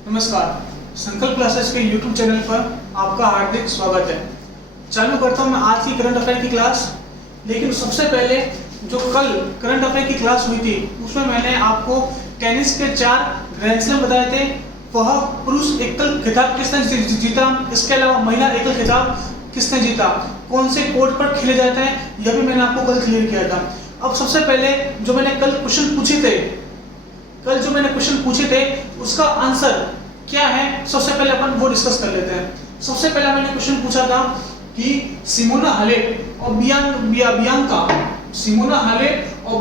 नमस्कार, संकल्प क्लासेस के YouTube चैनल पर आपका हार्दिक स्वागत है। चालू करता हूं मैं आज की करंट अफेयर की क्लास। लेकिन सबसे पहले जो कल करंट अफेयर की क्लास हुई थी उसमें मैंने आपको टेनिस के 4 ग्रैंड स्लैम बताए थे। वह पुरुष एकल खिताब किसने जीता, इसके अलावा महिला एकल खिताब किसने जीता, कौन से कोर्ट पर खेले जाते हैं, यह भी मैंने आपको कल क्लियर किया था। अब सबसे पहले जो मैंने कल क्वेश्चन पूछे थे उसका आंसर क्या है, सबसे पहले अपन वो डिस्कस कर लेते हैं। सबसे पहले मैंने क्वेश्चन पूछा था कि सिमोना हालेप और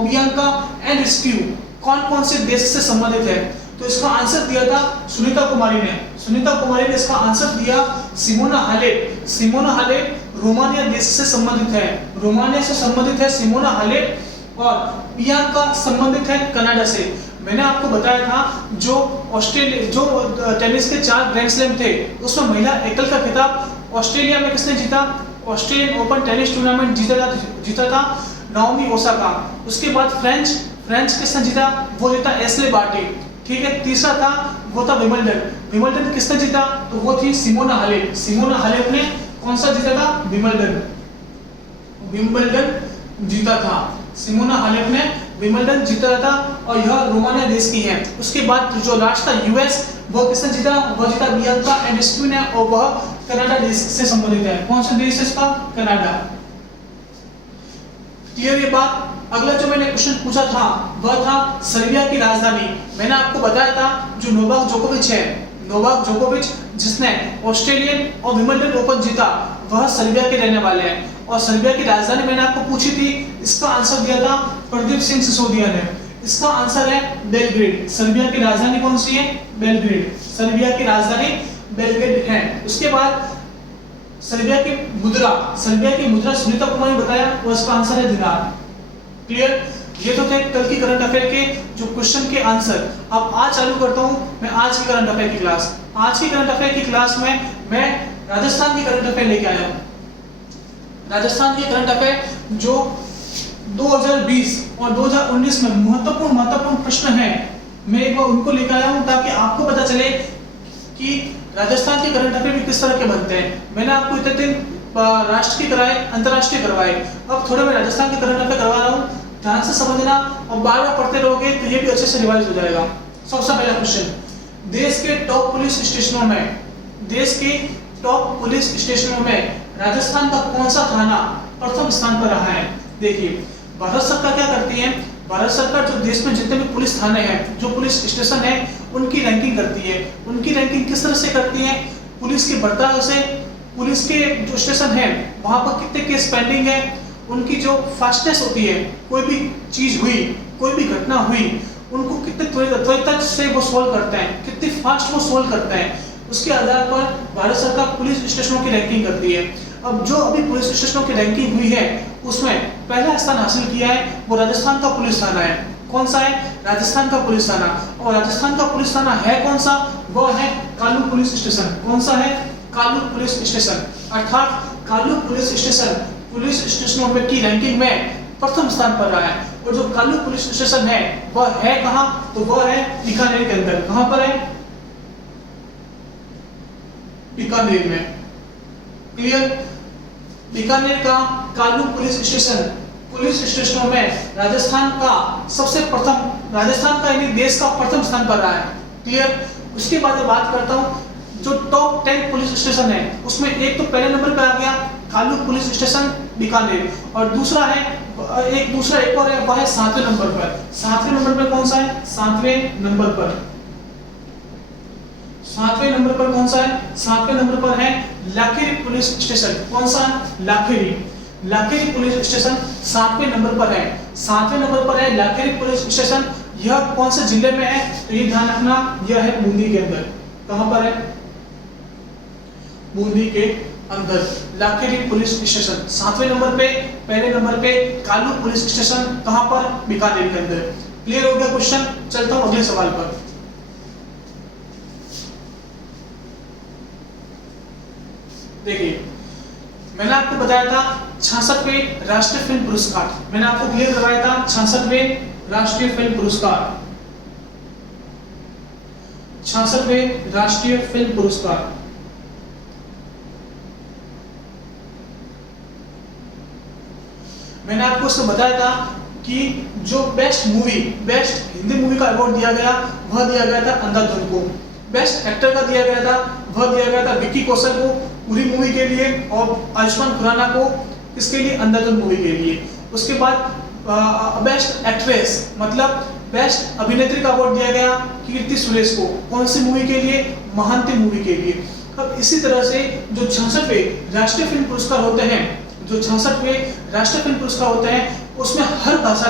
बियांका एंड स्क्यू कौन कौन से देश से संबंधित है। तो इसका आंसर दिया था सुनीता कुमारी ने इसका आंसर दिया सिमोना हालेप रोमानिया देश से संबंधित है सिमोना हालेप, और बियांका संबंधित है कनाडा से। मैंने आपको बताया था जो टेनिस के 4 ग्रैंड स्लैम थे उसमें महिला एकल का खिताब ऑस्ट्रेलिया में किसने जीता, ऑस्ट्रेलियन ओपन टेनिस टूर्नामेंट जीता था नाओमी ओसाका। उसके बाद फ्रेंच किसने जीता, वो जीता एशले बार्टी। ठीक है, तीसरा था वो था विंबलडन किसने जीता, तो वो थी सिमोना हालेप ने कौन सा जीता था, विंबलडन जीता था। सिमोना हालेप ने विंबलडन जीता था और यह रोमानिया देश की है। उसके बाद जो लास्ट था यूएस, वो किसने जीता, वो जीता बियांका एंड्रेस्क्यू ने, और वह कनाडा देश से संबंधित है। कौन सा देश है इसका, कनाडा। क्लियर ये बात। अगला जो मैंने क्वेश्चन पूछा था वह था सर्बिया की राजधानी। मैंने आपको बताया था जो नोवाक जोकोविच जिसने ऑस्ट्रेलियन और विंबलडन ओपन जीता वह सर्बिया के रहने वाले हैं। और सर्बिया की राजधानी मैंने आपको पूछी थी, इसका आंसर दिया था प्रदीप सिंह सिसोदिया ने। इसका आंसर है बेलग्रेड। सर्बिया की राजधानी कौन सी है, बेलग्रेड। सर्बिया की राजधानी बेलग्रेड है। उसके बाद सर्बिया की मुद्रा सुनीता कुमार ने बताया, और इसका आंसर है दिनार। क्लियर। ये तो थे कल की करंट अफेयर के जो क्वेश्चन के आंसर। अब आज चालू करता हूं मैं आज की करंट अफेयर की क्लास। आज की करंट अफेयर की क्लास में मैं राजस्थान की करंट अफेयर लेके आया हूं। राजस्थान की करंट अफेयर जो 2020 और 2019 में महत्वपूर्ण प्रश्न है, मैं एक बार उनको लेकर आया हूं ताकि आपको पता चले कि राजस्थान के करंट अफेयर भी किस तरह के बनते हैं। मैंने आपको इतने दिन राष्ट्र के कराए, अंतरराष्ट्रीय करवाए, अब थोड़े मैं राजस्थान के करंट अफेयर करवा रहा हूं। ध्यान से समझना और बार बार पढ़ते रहोगे तो ये भी अच्छे से रिवाइज हो जाएगा। सबसे पहला क्वेश्चन, देश के टॉप पुलिस स्टेशनों में राजस्थान का कौन सा थाना प्रथम स्थान पर रहा है। देखिए, भारत सरकार क्या करती है, भारत सरकार जो देश में जितने भी पुलिस थाने हैं, जो पुलिस स्टेशन है, उनकी रैंकिंग करती है। उनकी रैंकिंग किस तरह से करती है, पुलिस की बर्ताव से, पुलिस के जो स्टेशन है वहां पर कितने केस पेंडिंग है, उनकी जो फास्टनेस होती है, कोई भी चीज हुई, कोई भी घटना हुई, उनको कितने त्वरित से वो सोल्व करते हैं, कितनी फास्ट वो सोल्व करते हैं, उसके आधार पर भारत सरकार पुलिस स्टेशनों की रैंकिंग करती है। अब जो अभी पुलिस स्टेशनों की रैंकिंग हुई है उसमें पहला स्थान हासिल किया है वो राजस्थान का पुलिस थाना है। कौन सा है, राजस्थान का पुलिस थाना। और राजस्थान का पुलिस थाना है कौन सा, वो है कालू पुलिस स्टेशन। कौन सा है, कालू पुलिस स्टेशन। अर्थात कालू पुलिस स्टेशन पुलिस स्टेशनों में की रैंकिंग में प्रथम स्थान पर रहा है। और जो कालू पुलिस स्टेशन है वह है कहां, तो वह है बीकानेर के अंदर। कहां पर है, बीकानेर में। क्लियर। बीकानेर का कालू पुलिस स्टेशनों में राजस्थान का यानी देश का प्रथम स्थान पर रहा है। क्लियर। उसके बाद बात करता हूं जो टॉप 10 पुलिस स्टेशन है उसमें एक तो पहले नंबर पे आ गया कालू पुलिस स्टेशन बीकानेर, और दूसरा एक और है, वह है 7वें नंबर पर। 7वें नंबर पर कौन सा है, 7वें नंबर पर कौन सा है, 7वें नंबर पर है लाखेरी पुलिस स्टेशन। कौन सा, लाखेरी पुलिस स्टेशन 7वें नंबर पर है। 7वें नंबर पर है लाखेरी पुलिस स्टेशन। यह कौन से जिले में है, तो ये ध्यान रखना, यह है बूंदी के अंदर। कहां पर है, बूंदी के अंदर लाखेरी पुलिस स्टेशन 7वें नंबर पे। पहले नंबर पे कालू पुलिस स्टेशन कहां पर, बीकानेर के अंदर। क्लियर हो गया क्वेश्चन। चलता हूं अगले सवाल पर। देखिए, मैंने आपको बताया था 66वें राष्ट्रीय फिल्म पुरस्कार, मैंने आपको क्लियर करवाया था 66वें राष्ट्रीय फिल्म पुरस्कार। 66वें राष्ट्रीय फिल्म पुरस्कार। मैंने आपको उसमें बताया था कि जो best movie, best Hindi movie का अवार्ड दिया गया वह दिया गया था अंधाधुन को। बेस्ट एक्टर का दिया गया था वह दिया गया था विक्की कौशल को उरी मूवी के लिए और आयुष्मान खुराना को इसके लिए अंधाधुन मूवी के लिए। उसके बाद बेस्ट एक्ट्रेस मतलब बेस्ट अभिनेत्री का अवार्ड दिया गया कीर्ति सुरेश को। कौन सी मूवी के लिए? महांती मूवी के लिए। अब इसी तरह से जो 66वें राष्ट्रीय फिल्म पुरस्कार होते हैं, जो 66वें राष्ट्रीय फिल्म पुरस्कार होते हैं उसमें हर भाषा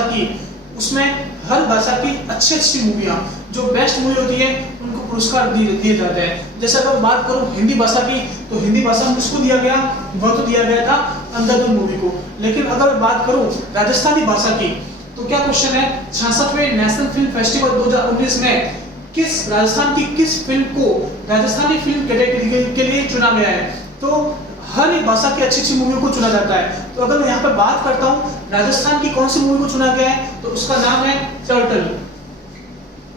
की अच्छी मूवियाँ जो बेस्ट मूवी होती है उनको पुरस्कार दिए जाते हैं। जैसे अगर बात करूं हिंदी भाषा की, तो हिंदी भाषा में किसको दिया गया? वह तो दिया गया था अंधाधुन मूवी को। लेकिन अगर बात करूं राजस्थानी भाषा की, तो क्या क्वेश्चन है, 66वें नेशनल फिल्म फेस्टिवल 2019 में किस राजस्थान की किस फिल्म को राजस्थानी फिल्म कैटेगरी के लिए चुना गया है? तो हर एक भाषा की अच्छी मूवियों को चुना जाता है। तो अगर मैं यहाँ पे बात करता हूँ राजस्थान की कौन सी मूवी को चुना गया है, तो उसका नाम है टर्टल।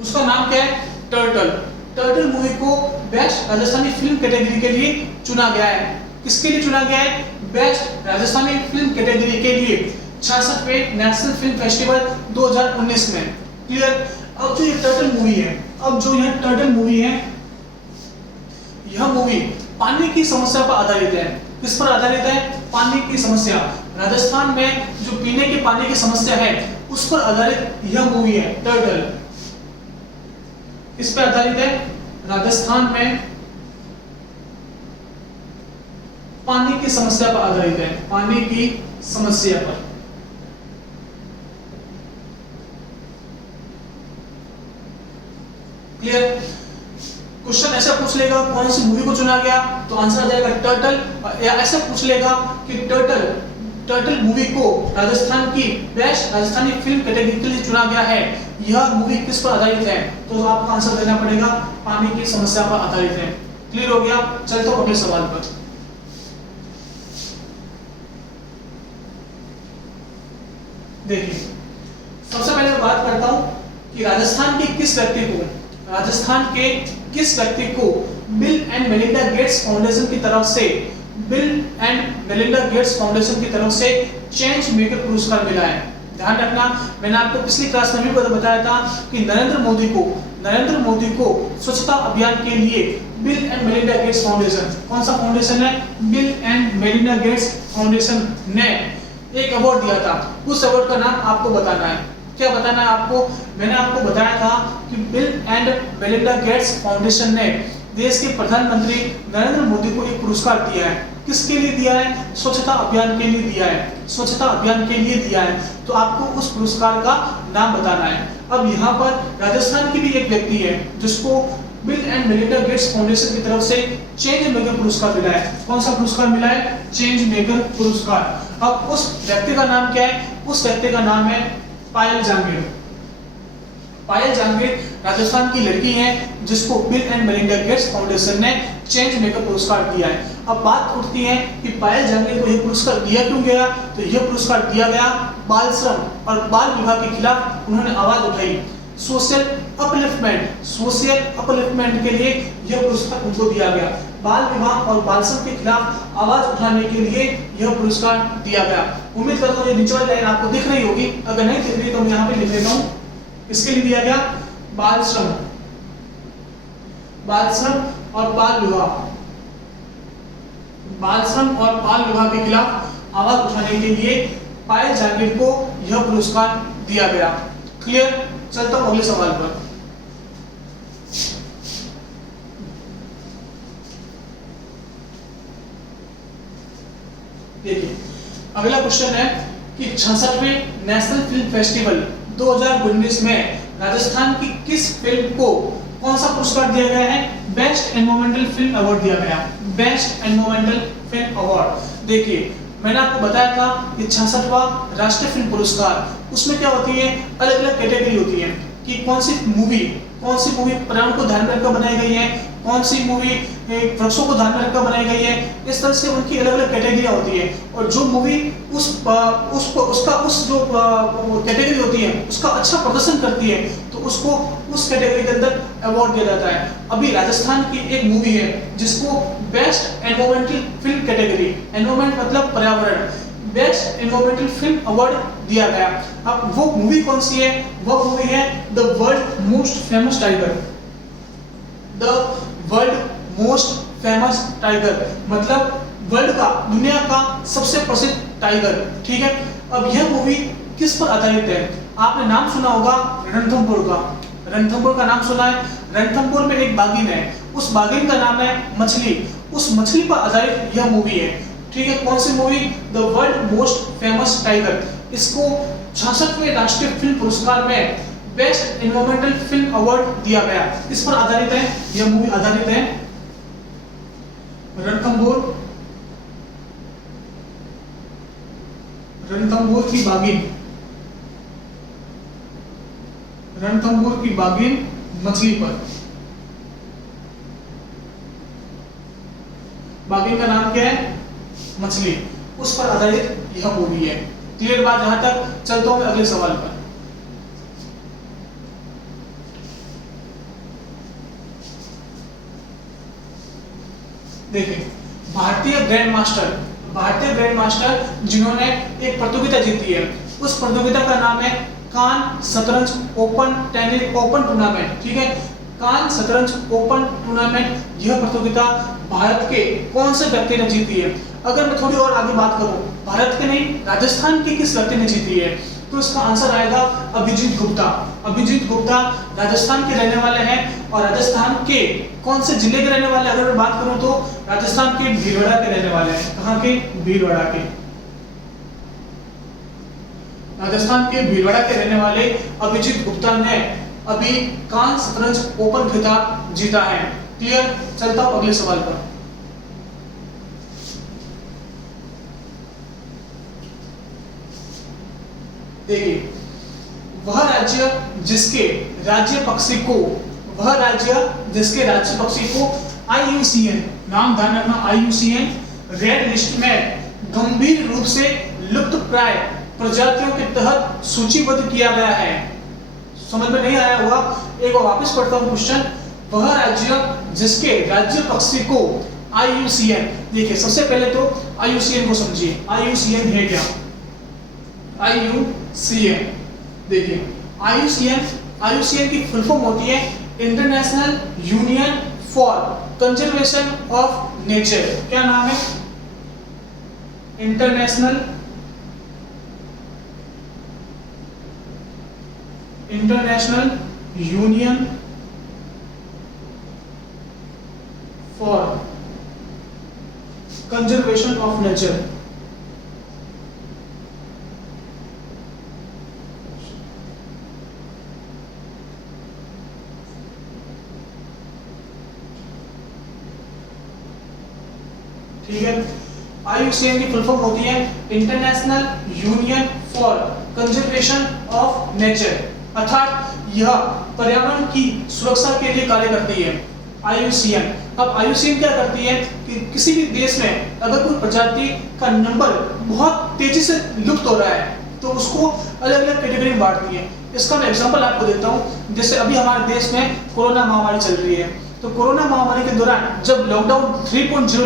उसका नाम क्या है? टर्टल। टर्टल मूवी को बेस्ट राजस्थानी फिल्म कैटेगरी के लिए चुना गया है। किसके लिए चुना गया है? बेस्ट राजस्थानी फिल्म कैटेगरी के लिए 66वें नेशनल फिल्म फेस्टिवल 2019 में। क्लियर? अब जो ये टर्टल मूवी है, यह मूवी पानी की समस्या पर आधारित है। किस पर आधारित है? पानी की समस्या। राजस्थान में जो पीने के पानी की समस्या है उस पर आधारित यह मूवी है टर्टल। इस पर आधारित है। राजस्थान में पानी की समस्या पर आधारित है, पानी की समस्या पर। क्लियर? क्वेश्चन ऐसा पूछ लेगा कौन सी मूवी को चुना गया, तो आंसर आ जाएगा टर्टल। या ऐसा पूछ लेगा कि टर्टल मूवी को राजस्थान की बेस्ट राजस्थानी फिल्म कैटेगरी के लिए चुना गया है, यह मूवी किस पर आधारित है, तो आपको आंसर देना पड़ेगा पानी की समस्या पर आधारित है। क्लियर हो गया? चलते हैं अगले सवाल पर। देखिए, सबसे पहले मैं बात करता हूं कि राजस्थान के किस व्यक्ति को bill and Melinda Gates foundation की तरफ से चेंज मेकर पुरस्कार मिला है। ध्यान रखना, मैंने आपको पिछली क्लास में भी बताया था कि नरेंद्र मोदी को स्वच्छता अभियान के लिए bill and Melinda Gates foundation, कौन सा फाउंडेशन है? Bill and Melinda Gates foundation ने एक अवार्ड दिया था। उस अवार्ड का नाम आपको बताना है। क्या बताना है आपको? मैंने आपको बताया था कि bill and Melinda Gates foundation ने देश के प्रधानमंत्री नरेंद्र मोदी को एक पुरस्कार दिया है। किसके लिए दिया है? स्वच्छता अभियान के लिए दिया है। स्वच्छता अभियान के लिए दिया है, तो आपको उस पुरस्कार का नाम बताना है। अब यहाँ पर राजस्थान की भी एक व्यक्ति है जिसको bill and Melinda Gates foundation की तरफ से चेंज मेकर पुरस्कार मिला है। कौन सा पुरस्कार मिला है? चेंज मेकर पुरस्कार। अब उस व्यक्ति का नाम क्या है? उस व्यक्ति का नाम है पायल जहांगीर। पायल जहांगीर राजस्थान की लड़की है जिसको bill and Melinda Gates foundation ने चेंज मेकर पुरस्कार दिया है। अब बात उठती है कि पायल जहांगीर को यह पुरस्कार दिया क्यों गया, तो यह पुरस्कार दिया गया बाल श्रम और बाल विवाह के खिलाफ उन्होंने आवाज उठाई। सोशल अपलिफ्टमेंट के लिए यह पुरस्कार उनको दिया गया। बाल विवाह और बाल श्रम के खिलाफ आवाज उठाने के लिए यह पुरस्कार दिया गया। उम्मीद करता हूँ ये नीचे वाली लाइन आपको दिख रही होगी, अगर नहीं दिख रही तो मैं यहाँ पे लिख देता हूँ। इसके लिए दिया गया बाल श्रम और बाल विवाह, बाल श्रम और बाल विवाह के खिलाफ आवाज उठाने के लिए पायल जहांगीर को यह पुरस्कार दिया गया। क्लियर? चलता हूं अगले सवाल पर। देखिए, अगला क्वेश्चन है कि 66वें नेशनल फिल्म फेस्टिवल 2019 में राजस्थान की किस फिल्म को कौन सा पुरस्कार दिया गया है? बेस्ट एनवायरमेंटल फिल्म अवार्ड दिया गया। Best environmental film award. देखिए, मैंने आपको बताया था कि 66वां राष्ट्रीय फिल्म पुरस्कार, उसमें क्या होती है? अलग अलग कैटेगरी होती है कि कौन सी मूवी पर्यावरण को ध्यान में रखकर बनाई गई है, कौन सी मूवी वृक्षों को ध्यान में रखकर बनाई गई है। इस तरह से उनकी अलग अलग कैटेगरियां होती है और जो मूवी उसका जो कैटेगरी होती है उसका अच्छा प्रदर्शन करती है तो उसको उस कैटेगरी के अंदर अवार्ड दिया जाता है। अभी राजस्थान की एक मूवी है जिसको best environmental film category, environment मतलब पर्यावरण, बेस्ट एनवायरमेंटल फिल्म अवार्ड दिया गया। अब वो मूवी कौन सी है? वो मूवी है the world most famous tiger. The world most famous tiger मतलब वर्ल्ड का, दुनिया का सबसे प्रसिद्ध टाइगर, ठीक है। अब यह मूवी किस पर आधारित है? आपने नाम सुना होगा रणथंभौर का। रणथंभौर का नाम सुना है। रणथंभौर में एक बाघिन है, उस बाघिन का नाम है मछली। उस मछली पर आधारित यह मूवी है, ठीक है। कौन सी movie? The world most famous tiger. इसको 66वें राष्ट्रीय फिल्म पुरस्कार में बेस्ट एनवायरमेंटल फिल्म अवार्ड दिया गया। इस पर आधारित है यह मूवी, आधारित है रणथंभौर, रणथंभौर की बाघिन, रणथंभौर की बाघिन मछली पर। बाघिन का नाम क्या है? मछली। उस पर आधारित यह मूवी है। क्लियर बात? यहां तक चलता हूं मैं अगले सवाल पर। देखिए, भारतीय ग्रैंड मास्टर जिन्होंने एक प्रतियोगिता जीती है, उस प्रतियोगिता का नाम है कान शतरंज ओपन टूर्नामेंट, ठीक है। कान शतरंज ओपन टूर्नामेंट, यह प्रतियोगिता भारत के कौन से व्यक्ति ने जीती है? अगर मैं थोड़ी और आगे बात करूं, भारत के नहीं, राजस्थान के किस व्यक्ति ने जीती है, तो इसका आंसर आएगा अभिजीत गुप्ता। अभिजीत गुप्ता राजस्थान के रहने वाले हैं और राजस्थान के कौन से जिले के रहने वाले? अगर मैं बात करूं तो राजस्थान के भीलवाड़ा के रहने वाले हैं। कहां के? भीलवाड़ा के। राजस्थान के भीलवाड़ा के रहने वाले अभिजीत गुप्ता ने अभी कान शतरंज ओपन खिताब जीता है। क्लियर? चलता हूं अगले सवाल पर। देखिए, वह राज्य जिसके राज्य पक्षी को IUCN, नाम ध्यान रखना, IUCN रेड लिस्ट में गंभीर रूप से लुप्त प्राय प्रजातियों के तहत सूचीबद्ध किया गया है। समझ में नहीं आया होगा, एक बार वापस पढ़ता हूं क्वेश्चन। वह राज्य जिसके राज्य पक्षी को IUCN, देखिए सबसे पहले तो IUCN को समझिए। IUCN है क्या? IUCN, देखिए IUCN की फुल फॉर्म होती है international union for conservation of nature. क्या नाम है? International union for conservation of nature. ठीक है, IUCN की फुल फॉर्म होती है international union for conservation of nature, अर्थात यह पर्यावरण की सुरक्षा के लिए कार्य करती है IUCN। अब IUCN क्या करती है कि किसी भी देश में अगर कोई प्रजाति का नंबर बहुत तेजी से लुप्त हो रहा है तो उसको अलग अलग कैटेगरी में बांटती है। इसका मैं एग्जांपल आपको देता हूँ। जैसे अभी हमारे देश में कोरोना महामारी चल रही है, तो कोरोना महामारी के दौरान जब लॉकडाउन 3.0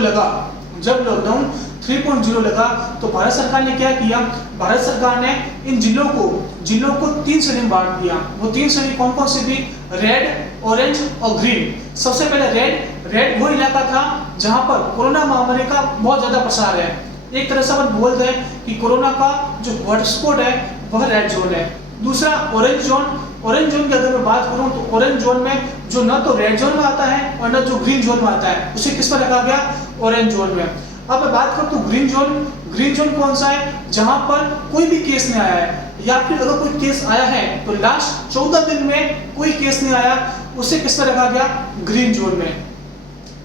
लगा, तो भारत सरकार ने क्या किया? भारत सरकार ने इन जिलों को 3 श्रेणी में बांट दिया। वो 3 श्रेणी कौन कौन सी थी? रेड, ऑरेंज और ग्रीन। सबसे पहले रेड वो इलाका था जहां पर कोरोना महामारी का बहुत ज्यादा प्रसार है। एक तरह से अपन बोलते हैं कि कोरोना का जो हॉटस्पॉट है वह रेड जोन है। दूसरा ऑरेंज जोन की अगर मैं बात करूं तो ऑरेंज जोन में जो न तो रेड जोन में आता है और न जो ग्रीन जोन में आता है, उसे किस पर रखा गया? ऑरेंज जोन में। अब मैं बात करूं तो ग्रीन जोन कौन सा है? जहां पर कोई भी केस नहीं आया है, या फिर अगर कोई केस आया है तो लास्ट 14 दिन में कोई केस नहीं आया, उसे किस पर रखा गया? ग्रीन जोन में।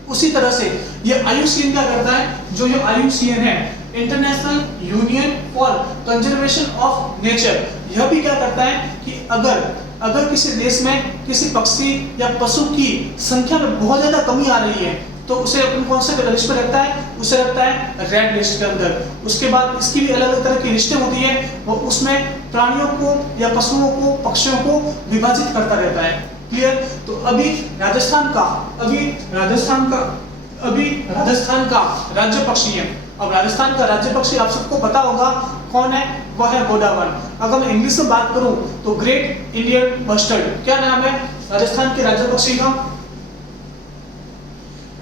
उसी तरह से ये IUCN क्या करता है? जो ये IUCN है, international union for conservation of nature, यह भी क्या करता है कि अगर किसी देश में किसी पक्षी या पशु की संख्या में बहुत ज्यादा कमी आ रही है तो उसे अपन कौन से लिस्ट पे रखता है? उसे रखता है रेड लिस्ट के अंदर। उसके बाद इसकी भी अलग अलग तरह की लिस्टें होती है, वो उसमें प्राणियों को या पशुओं को, पक्षियों को विभाजित करता रहता है। क्लियर? तो अभी राजस्थान का राज्य पक्षी है। अब राजस्थान का राज्य पक्षी आप सबको पता होगा कौन है, वह है गोडावन। अगर मैं इंग्लिश में बात करूं तो ग्रेट इंडियन बस्टर्ड। क्या नाम है राजस्थान के राज्य पक्षी का?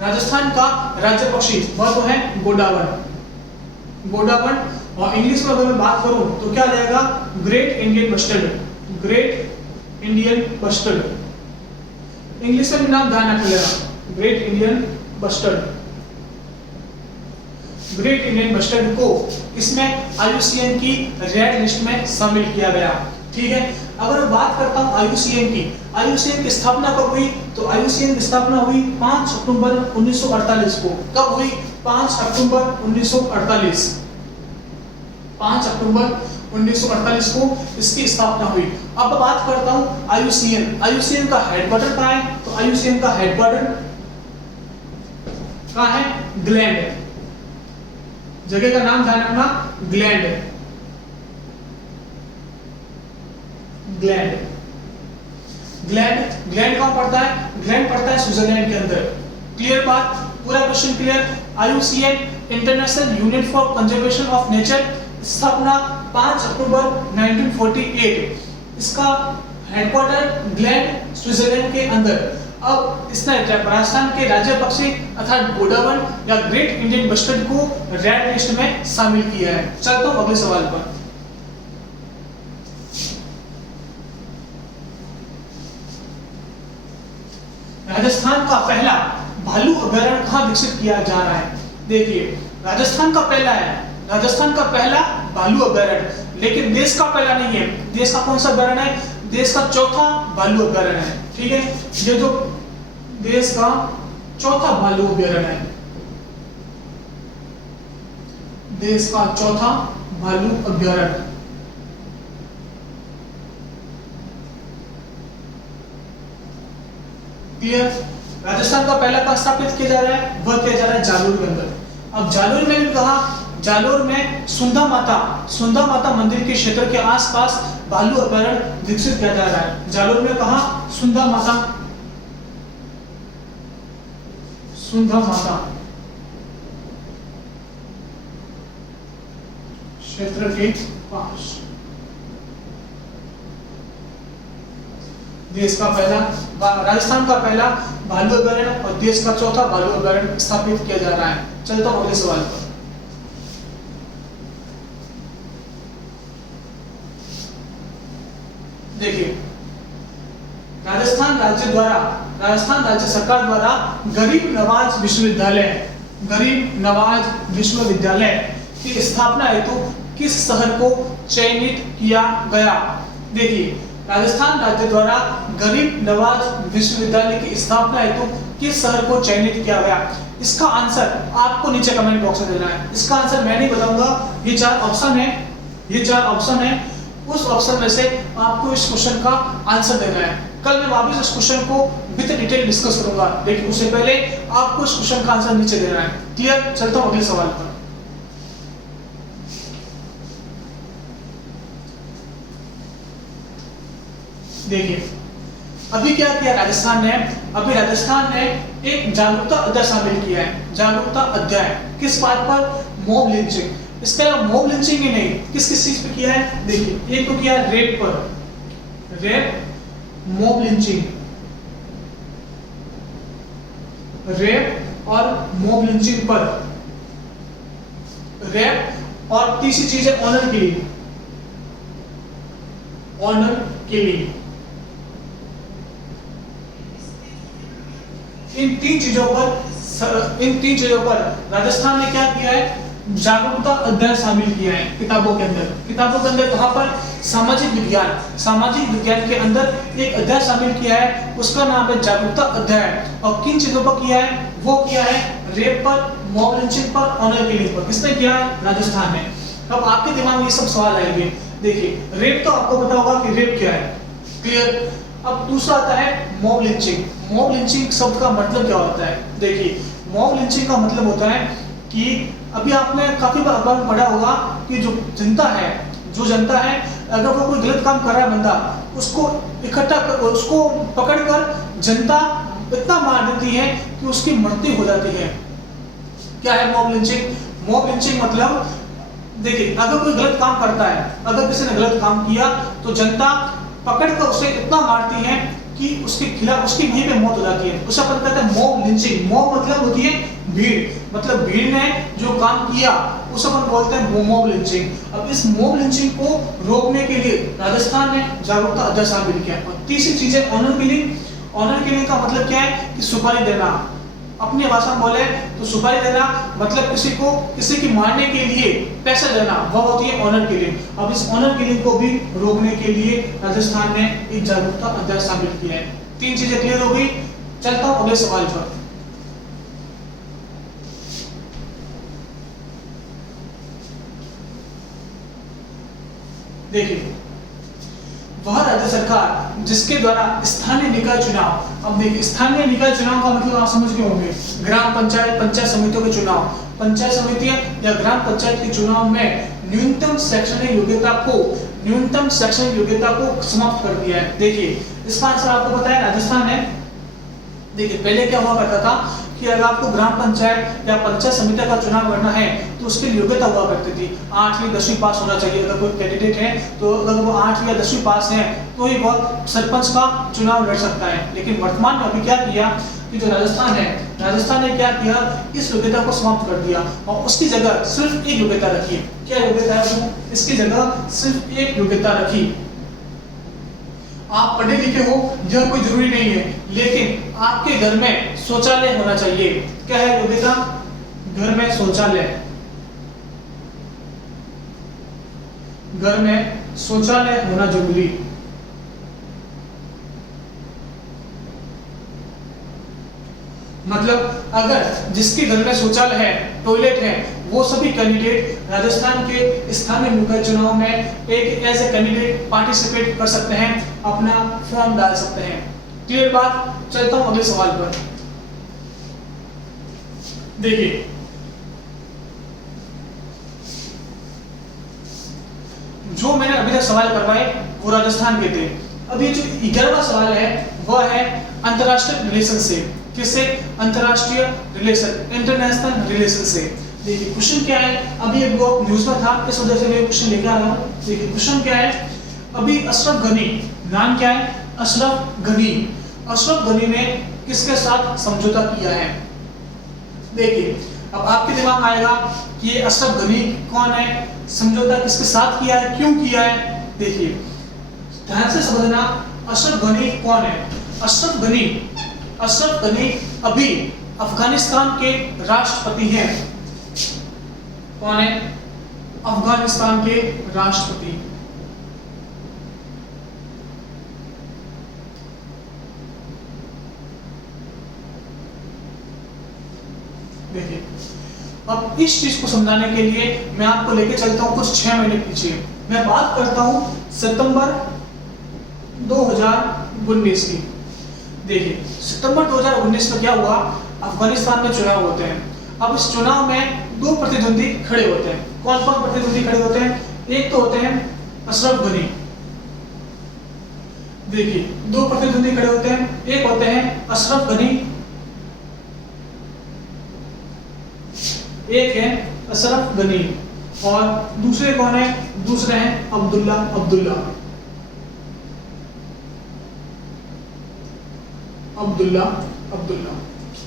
राजस्थान का राज्य पक्षी वह तो है गोडावन। और इंग्लिश में अगर मैं बात करूं तो क्या रहेगा? Great Indian bustard. Great Indian bustard. English में भी नाम ध्यान रखिएगा, great Indian bustard. Great Indian bustard को इसमें IUCN की रेड लिस्ट में शामिल किया गया। ठीक है, अगर मैं बात करता हूं IUCN की स्थापना कब हुई? तो IUCN की स्थापना हुई 5 अक्टूबर 1948 को। कब हुई? 5 अक्टूबर 1948। 5 अक्टूबर 1948 को इसकी स्थापना हुई। अब बात करता हूं IUCN का हेडक्वार्टर कहाँ है? तो IUCN का हेडक्वार्टर कहाँ है? ग्लैंड। जगह का नाम ध्यान रखना, ग्लैंड कहां पड़ता है? ग्लैंड पड़ता है स्विट्जरलैंड के अंदर। क्लियर बात? पूरा question clear? IUCN international unit for conservation of nature, स्थापना 5 अक्टूबर 1948। इसका हेडक्वार्टर ग्लैंड स्विट्जरलैंड के अंदर। अब इसने राजस्थान के राज्य पक्षी अर्थात गोडावन या ग्रेट इंडियन बस्टर्ड को रेड लिस्ट में शामिल किया है। चलता हूं अगले सवाल पर। राजस्थान का पहला भालू अभयारण्य कहां विकसित किया जा रहा है? देखिए, राजस्थान का पहला भालू अभयारण्य, लेकिन देश का पहला नहीं है। देश का कौन सा अभयारण्य है? देश का चौथा भालू अभयारण्य है। ठीक है, ये जो देश का चौथा भालू अभयारण्य है, देश का चौथा भालू अभयारण्य। क्लियर? राजस्थान का पहला कहां स्थापित किया जा रहा है? वह किया जा रहा है जालोर के अंदर। अब जालोर में भी कहा, जालोर में सुंदा माता मंदिर के क्षेत्र के आसपास भालू अभयारण्य विकसित किया जा रहा है। जालोर में कहा सुंदा माता क्षेत्र के पास देश का पहला, राजस्थान का पहला भालू अभयारण्य और देश का चौथा भालू अभयारण्य स्थापित किया जा रहा है। चलता हूं अगले सवाल पर। देखिए, राजस्थान राज्य सरकार द्वारा गरीब नवाज विश्वविद्यालय की स्थापना हेतु किस शहर को चयनित किया गया? देखिए, राजस्थान राज्य द्वारा गरीब नवाज विश्वविद्यालय की स्थापना हेतु किस शहर को चयनित किया गया? इसका आंसर आपको नीचे कमेंट बॉक्स में देना है। इसका आंसर मैं नहीं बताऊंगा, ये चार ऑप्शन है। उस ऑप्शन में से आपको इस क्वेश्चन का आंसर देना है। कल मैं वापस इस क्वेश्चन को विद डिटेल डिस्कस करूंगा, लेकिन उससे पहले आपको इस क्वेश्चन का आंसर नीचे देना है। क्लियर? चलता हूं अगले सवाल पर। देखिए, अभी क्या किया राजस्थान ने एक जागरूकता अध्याय शामिल किया है। जागरूकता अध्याय किस बात पर? Mob lynching. इसके अलावा मॉब लिंचिंग ही नहीं, किस चीज पे किया है? देखिए, एक तो किया है रेप पर, मॉब लिंचिंग, रेप और मॉब लिंचिंग पर, रेप और तीसरी चीज है ऑनर किलिंग। इन तीन चीजों पर राजस्थान ने क्या किया है? जागरूकता अध्ययन शामिल किया है किताबों के अंदर कहां पर? सामाजिक विज्ञान के अंदर एक अध्याय शामिल किया है, उसका नाम है जागरूकता अध्ययन। और किन चीजों पर किया है? वो किया है रेप पर, मॉब लिंचिंग पर, ऑनर किलिंग पर। किसने किया है? राजस्थान ने। अब आपके दिमाग में ये सब सवाल आएंगे। देखिए, रेप तो आपको पता होगा कि रेप क्या है। क्लियर? अब दूसरा आता है मॉब लिंचिंग। मॉब लिंचिंग शब्द का मतलब क्या होता है? देखिए, मॉब लिंचिंग का मतलब होता है कि अभी आपने काफी बार पढ़ा होगा कि जो जनता है अगर वो कोई गलत काम कर रहा है बंदा, उसको उसको पकड़कर जनता इतना मार देती है कि उसकी मृत्यु हो जाती है। क्या है मॉब लिंचिंग? मॉब लिंचिंग मतलब देखिए, अगर कोई गलत काम करता है, अगर किसी ने गलत काम किया तो जनता पकड़कर उसे इतना मारती है कि उसके खिलाफ उसकी वहीं पे मौत हो जाती है। उसे अपन कहते हैं मॉब लिंचिंग। मॉब मतलब होती है भीड़, मतलब भीड़ ने जो काम किया उसे अपन बोलते हैं मॉब लिंचिंग। अब इस मॉब लिंचिंग को रोकने के लिए राजस्थान ने जागरूकता अभियान शुरू किया। और तीसरी चीज है ऑनर किलिंग। ऑनर किलिंग का मतलब क्या है कि सुपारी देना। अपनी भाषा में बोले तो सुपारी देना मतलब किसी की मारने के लिए पैसा देना, वह होती है ऑनर किलिंग। अब इस ऑनर किलिंग को भी रोकने के लिए राजस्थान ने एक जागरूकता अभियान शामिल किया है। 3 चीजें क्लियर हो गई। चलता हूं अगले सवाल पर। देखिए, वह राज्य सरकार जिसके द्वारा स्थानीय निकाय चुनाव, अब देखिए स्थानीय निकाय चुनाव का मतलब आप समझ गए होंगे, ग्राम पंचायत, पंचायत समितियों के चुनाव, पंचायत समितियां या ग्राम पंचायत के चुनाव में न्यूनतम शैक्षणिक योग्यता को समाप्त कर दिया है। देखिए इसका आंसर आपको पता है, राजस्थान है। देखिए पहले क्या हुआ करता था कि अगर आपको ग्राम पंचायत या पंचायत समिति का चुनाव करना है तो उसके लिए योग्यता हुआ करती थी, 8वीं 10वीं पास होना चाहिए। अगर कोई कैंडिडेट है तो अगर वो 8वीं या 10वीं पास है तो ही वह सरपंच का चुनाव लड़ सकता है। लेकिन वर्तमान में अभी क्या किया कि जो राजस्थान है, राजस्थान ने क्या किया, इस योग्यता को समाप्त कर दिया और उसकी जगह सिर्फ एक योग्यता रखी। क्या योग्यता है? इसकी जगह सिर्फ एक योग्यता रखी। आप पढ़े लिखे हो यह कोई जरूरी नहीं है, लेकिन आपके घर में शौचालय होना चाहिए। क्या है योग्यता? घर में शौचालय, घर में शौचालय होना जरूरी। मतलब अगर जिसके घर में शौचालय है, टॉयलेट है, वो सभी कैंडिडेट राजस्थान के स्थानीय निकाय चुनाव में एक एज ए कैंडिडेट पार्टिसिपेट कर सकते हैं, अपना फॉर्म डाल सकते हैं। क्लियर बात? चलता हूं अगले सवाल पर। देखिए जो मैंने अभी तक सवाल करवाए वो राजस्थान के थे। अब ये जो 11वां सवाल है वह है अंतरराष्ट्रीय रिलेशन से। किससे? अंतरराष्ट्रीय रिलेशन, इंटरनेशनल रिलेशन से। देखिए क्वेश्चन क्या है, अभी एक वो न्यूज में था, इस वजह से मैं क्वेश्चन लेकर आया हूं। देखिए क्वेश्चन क्या है, अभी अशरफ गनी, नाम क्या है? अशरफ गनी। अशरफ गनी ने किसके साथ समझौता किया है? देखिए अब आपके दिमाग में आएगा कि ये अशरफ गनी कौन है, समझौता किसके साथ किया है, क्यों किया है। देखिए ध्यान से समझना, अशरफ गनी कौन है? अशरफ गनी अभी अफगानिस्तान के राष्ट्रपति हैं। कौन है? अफगानिस्तान के राष्ट्रपति। देखिए अब इस चीज को समझाने के लिए मैं आपको लेके चलता हूं कुछ 6 महीने पीछे। मैं बात करता हूं सितंबर 2019 की। देखिए सितंबर 2019 में क्या हुआ, अफगानिस्तान में चुनाव होते हैं। अब इस चुनाव में 2 प्रतिद्वंदी खड़े होते हैं। कौन कौन प्रतिद्वंदी खड़े होते हैं? एक तो होते हैं अशरफ गनी। देखिए 2 प्रतिद्वंदी खड़े होते हैं, एक होते हैं अशरफ गनी, एक है अशरफ गनी और दूसरे कौन है? दूसरे हैं अब्दुल्ला।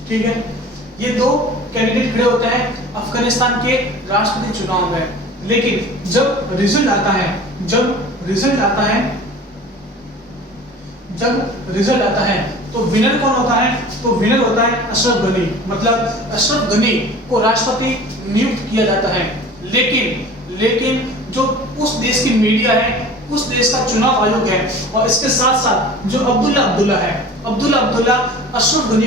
ठीक है, ये 2 कैंडिडेट खड़े होते हैं अफगानिस्तान के राष्ट्रपति चुनाव में। लेकिन जब रिजल्ट आता है तो विनर कौन होता है? तो विनर होता है अशरफ गनी। मतलब अशरफ गनी को राष्ट्रपति नियुक्त किया जाता है। लेकिन जो उस देश की मीडिया है, उस देश का चुनाव आयोग है और इसके साथ साथ जो अब्दुल्ला है, अब्दुल्ला अशरफ गनी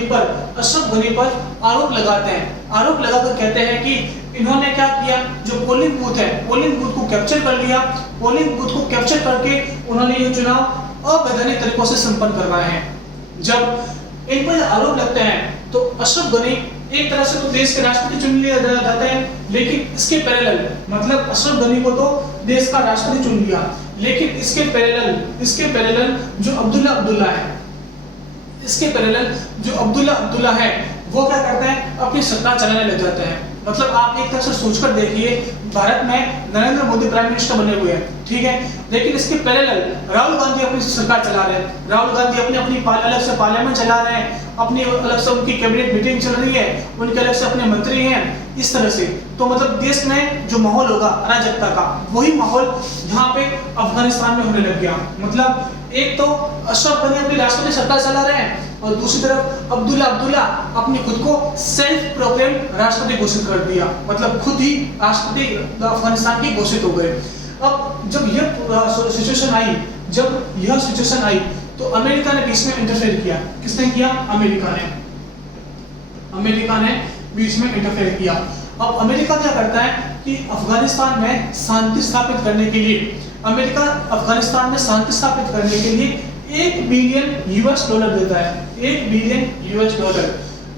पर आरोप लगाते हैं। आरोप लगाकर कहते हैं कि इन्होंने क्या किया, जो पोलिंग बूथ को कैप्चर कर लिया। पोलिंग बूथ को कैप्चर करके उन्होंने ये चुनाव अवैधानिक तरीकों से संपन्न करवाए हैं। जब इन पर आरोप लगते हैं तो अशरफ गनी एक तरह से तो देश के राष्ट्रपति चुन लिया जाता है, लेकिन इसके पैरेलल मतलब अशरफ गनी को तो देश का राष्ट्रपति चुन लिया, लेकिन इसके पैरेलल जो अब्दुल्ला है वो क्या करते हैं, अपनी सरकार चलाने लग जाते हैं। मतलब आप एक तरह से सोचकर देखिए, भारत में नरेंद्र मोदी प्राइम मिनिस्टर बने हुए हैं, ठीक है, लेकिन इसके पैरेलल राहुल गांधी अपनी सरकार चला रहे हैं। राहुल गांधी अपनी अलग से पार्लियामेंट चला रहे हैं, अपनी अलग से उनकी कैबिनेट मीटिंग चल रही है, उनके अलग से अपने मंत्री हैं, इस तरह से। तो मतलब देश में जो माहौल होगा अराजकता का, वही माहौल यहाँ पे अफगानिस्तान में होने लग गया। मतलब एक तो अशरफ गनी अपनी राष्ट्रपति सरकार चला रहे हैं और दूसरी तरफ अब्दुल्ला अपनी खुद को सेल्फ प्रोक्लेम राष्ट्रपति घोषित कर दिया, मतलब खुद ही राष्ट्रपति अफगानिस्तान की घोषित हो गए। अब जब यह सिचुएशन आई तो अमेरिका ने बीच में इंटरफेयर किया। किसने किया? अमेरिका ने बीच में इंटरफेयर किया। अब अमेरिका क्या करता है कि अफगानिस्तान में शांति स्थापित करने के लिए $1 बिलियन देता है, $1 बिलियन।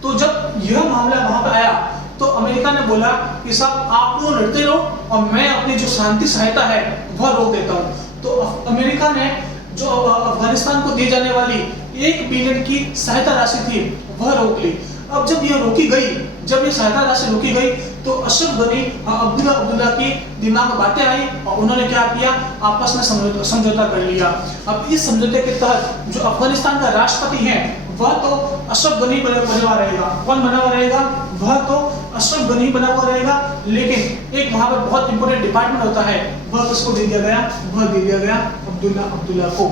तो जब यह मामला वहां पे आया तो अमेरिका ने बोला कि साहब आप लोग लड़ते रहो और मैं अपनी जो शांति सहायता है वह रोक देता हूं। तो अमेरिका ने जो अफगानिस्तान को दी जाने वाली $1 बिलियन की सहायता राशि थी वह रोक ली। अब जब ये सहायता राशि रोकी गई तो अशरफ गनी अब्दुल्ला की दिमाग में बातें आई और उन्होंने क्या किया, आपस में समझौता कर लिया। अब इस समझौते के तहत जो अफगानिस्तान का राष्ट्रपति है वह तो अशरफ गनी बना हुआ रहेगा। कौन बना हुआ रहेगा? वह तो अशरफ गनी बना हुआ रहेगा, लेकिन एक वहां पर बहुत इंपॉर्टेंट डिपार्टमेंट होता है, वह किसको दे दिया गया? वह दे दिया गया अब्दुल्ला को।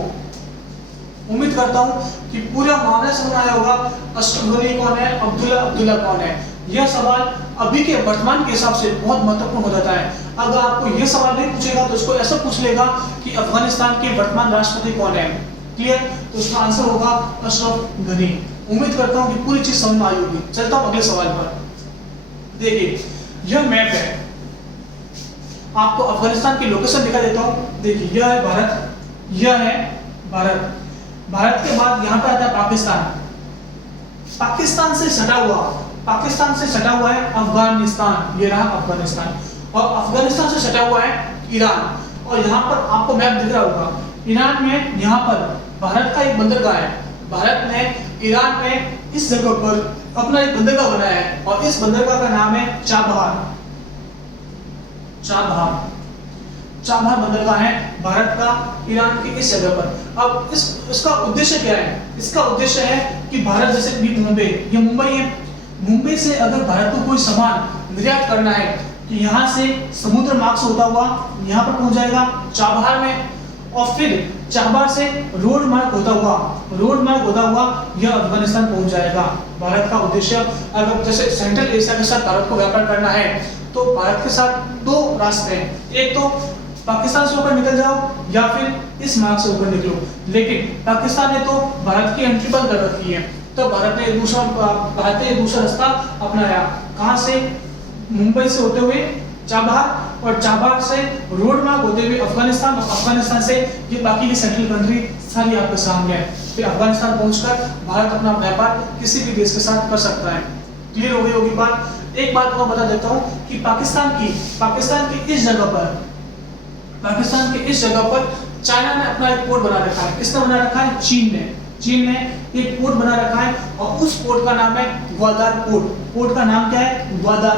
उम्मीद करता हूं कि पूरा मामला समझ आया होगा। अशरफ गनी कौन है, अब्दुल्ला कौन है? यह सवाल अभी के वर्तमान के हिसाब से बहुत महत्वपूर्ण हो जाता है। अगर आपको यह सवाल नहीं पूछेगा तो उसको ऐसा पूछ लेगा कि अफगानिस्तान के वर्तमान राष्ट्रपति कौन है। क्लियर? तो उसका आंसर होगा अशरफ गनी। उम्मीद करता हूं कि पूरी चीज समझ में आई होगी। चलता हूं अगले सवाल पर। देखिए, यह मैप है, आपको अफगानिस्तान की लोकेशन दिखा देता हूं। देखिए, यह है भारत, यह है भारत के बाद यहाँ पे आता है पाकिस्तान से सटा हुआ है अफगानिस्तान। ये रहा अफगानिस्तान, और अफगानिस्तान से सटा हुआ है ईरान। और यहाँ पर आपको मैप दिख रहा होगा, ईरान में यहाँ पर भारत का एक बंदरगाह है। भारत ने ईरान में इस जगह पर अपना एक बंदरगाह बनाया है और इस बंदरगाह का नाम है चाबहार बंदरगाह है भारत का ईरान की इस जगह पर। अब इसका उद्देश्य क्या है? इसका उद्देश्य है कि भारत जैसे मुंबई है, मुंबई से अगर भारत को कोई सामान निर्यात करना है तो यहाँ से समुद्र मार्ग से होता हुआ यहाँ पर पहुंच जाएगा चाबहार में, और फिर चाबहार से रोड मार्ग होता हुआ यह अफगानिस्तान पहुंच जाएगा। भारत का उद्देश्य, अगर जैसे सेंट्रल एशिया के साथ भारत को व्यापार करना है तो भारत के साथ दो रास्ते हैं, एक तो पाकिस्तान से होकर निकल जाओ या फिर इस मार्ग से होकर निकलो। लेकिन पाकिस्तान ने तो भारत की एंट्री बंद कर रखी है, तो भारत ने दूसरा रास्ता अपनाया। कहां से? मुंबई से होते हुए चाबहार, और चाबहार से रोड मार्ग होते हुए अफगानिस्तान, और अफगानिस्तान से ये बाकी की सेंट्रल कंट्री सारी आपके सामने है। फिर अफगानिस्तान पहुंचकर भारत अपना व्यापार किसी भी देश के साथ कर सकता है। क्लियर हो गई होगी बात? एक बात को बता देता हूं कि पाकिस्तान की इस जगह पर चाइना ने अपना एक पोर्ट बना रखा है। किसने बना रखा है? चीन ने एक पोर्ट बना रखा है और उस पोर्ट का नाम है ग्वादार पोर्ट। पोर्ट का नाम क्या है? ग्वादार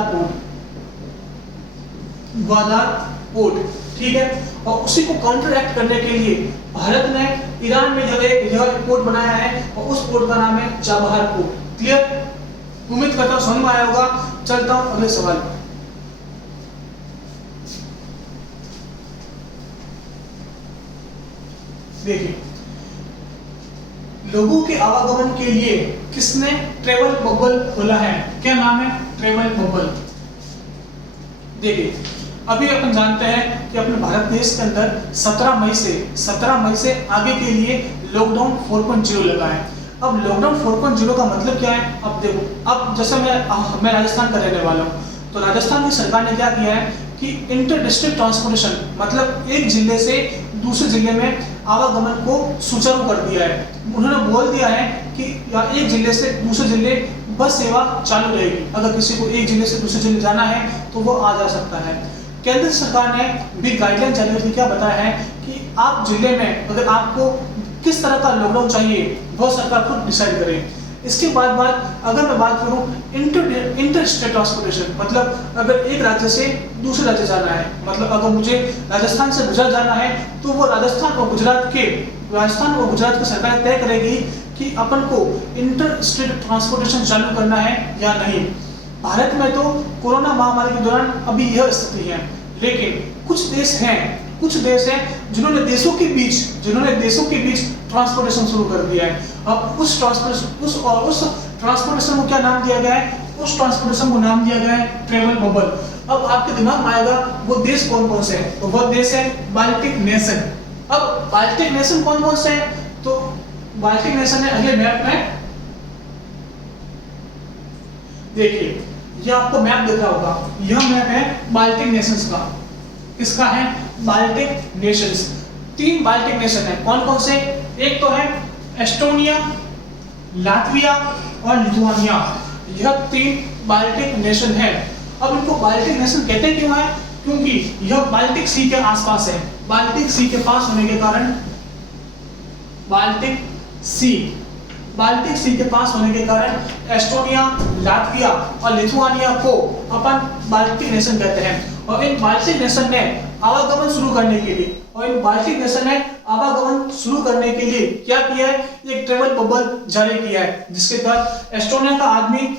पोर्ट, ठीक है। और उसी को काउंटरएक्ट करने के लिए भारत ने ईरान में यह पोर्ट बनाया है और उस पोर्ट का नाम है चाबहार पोर्ट। क्लियर? उम्मीद करता हूं समझ में आया होगा। चलता हूं अगले सवाल पर। देखिए, लोगों के आवागमन के लिए किसने ट्रेवल बबल खोला है? क्या नाम है? Travel bubble. देखिए, अभी अपन जानते हैं कि अपने भारत देश के अंदर 17 मई से आगे के लिए लॉकडाउन 4.0 लगा है। अब लॉकडाउन 4.0 का मतलब क्या है? अब देखो, अब जैसे मैं राजस्थान का रहने वाला हूँ, तो राजस्थान की सरकार ने क्या किया है कि इंटर डिस्ट्रिक्ट ट्रांसपोर्टेशन, मतलब एक जिले से दूसरे जिले में आवागमन को सुचारू कर दिया है। उन्होंने बोल दिया है कि एक जिले से दूसरे जिले बस सेवा चालू रहेगी। अगर किसी को एक जिले से दूसरे जिले जाना है तो वो आ जा सकता है। केंद्र सरकार ने भी गाइडलाइन जारी करके क्या बताया है कि कि आप जिले में अगर आपको किस तरह का लॉकडाउन चाहिए वह सरकार खुद डिसाइड करे। इसके बाद अगर मैं बात करूं इंटर स्टेट ट्रांसपोर्टेशन, मतलब अगर एक राज्य से दूसरे राज्य जाना है, मतलब अगर मुझे राजस्थान से गुजरात जाना है तो वो राजस्थान और गुजरात की सरकार तय करेगी कि अपन को इंटर स्टेट ट्रांसपोर्टेशन चालू करना है या नहीं। भारत में तो कोरोना महामारी के दौरान अभी यह स्थिति है, लेकिन कुछ देश हैं जिन्होंने देशों के बीच ट्रांसपोर्टेशन शुरू कर दिया है। अब उस ट्रांसपोर्टेशन को क्या नाम दिया गया है? उस ट्रांसपोर्टेशन को नाम दिया गया है ट्रेवल बबल। अब आपके दिमाग में आएगा वो देश कौन कौन से हैं? तो वह देश है बाल्टिक नेशन। अब बाल्टिक नेशन कौन कौन से हैं? तो बाल्टिक नेशन है अगले मैप में, देखिए ये आपको मैप दिख रहा होगा, यह मैप है बाल्टिक नेशंस का। इसका है बाल्टिक नेशंस। 3 बाल्टिक नेशन है। कौन कौन से? एक तो है एस्टोनिया, लातविया और लिथुआनिया। यह 3 बाल्टिक नेशन है। अब इनको बाल्टिक नेशन कहते क्यों है? क्योंकि यह बाल्टिक सी के आसपास है। बाल्टिक सी के पास होने के कारण एस्टोनिया, लातविया और लिथुआनिया को अपन बाल्टिक नेशन कहते हैं। और इन बाल्टिक नेशन ने आवागमन शुरू करने के लिए क्या किया है? एक ट्रेवल बबल जारी किया है, जिसके तहत एस्टोनिया का आदमी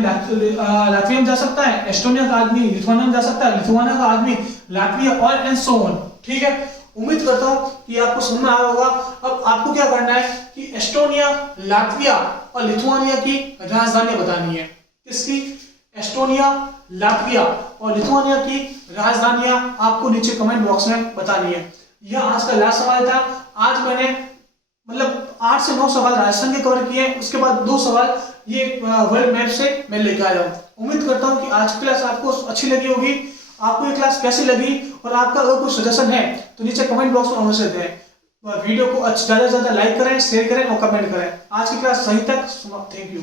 लातविया में जा सकता है, एस्टोनिया का आदमी लिथुआनिया में जा सकता है, लिथुआनिया का आदमी लातविया और एंड सो ऑन। ठीक है, उम्मीद करता हूं कि आपको समझ में आया होगा। अब आपको क्या करना है कि एस्टोनिया, लातविया और लिथुआनिया की राजधानी बतानी है। किसकी? एस्टोनिया, लातविया और लिथुआनिया की राजधानियां आपको नीचे कमेंट बॉक्स में बतानी है। यह आज का लास्ट सवाल था। आज मैंने 8 से 9 सवाल राजस्थान के कवर किए, उसके बाद 2 सवाल ये वर्ल्ड मैप से मैं लेकर आया हूं। उम्मीद करता हूं कि आज की क्लास आपको अच्छी लगी होगी। आपको ये क्लास कैसी लगी और आपका अगर कोई सजेशन है तो नीचे कमेंट बॉक्स में अवश्य दें। वीडियो को ज्यादा से ज्यादा लाइक करें, शेयर करें और कमेंट करें। आज की क्लास सही तक। Thank you.